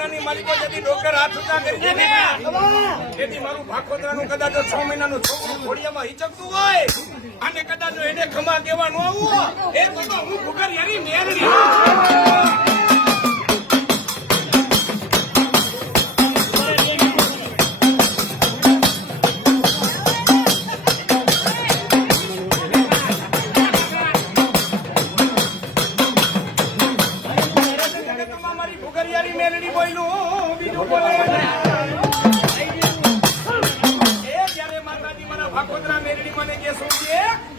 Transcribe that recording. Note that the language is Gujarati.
દવાખાનાની માલિકો જેથી ડોક્ટર હાથ ઉતા કરી દે ને તેથી મારું ભાખોદરાનું કદાચ 6 મહિનાનું છોકરું ઘોડિયામાં હિચકતું હોય અને કદાચ એને ખમા કહેવાનું આવું એ તો હું ભૂગરિયાની મેરડી મેલડી બોયલું બીજું બોલે એ જ્યારે માતાજી મારા ભાગોદરા મેલડી મને કે શું છે